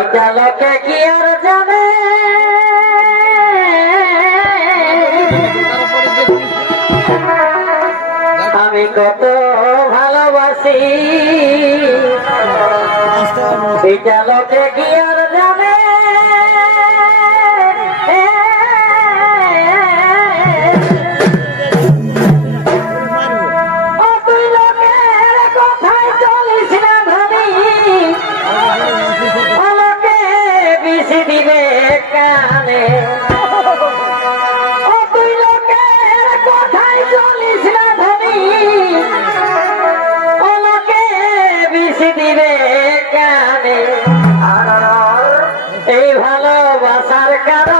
এটা লোকে কি আর জানে? আমি কত ভালোবাসি। লোকে কি আর কানে দিবে কানে এই ভালোবাসার কারণে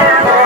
Yeah.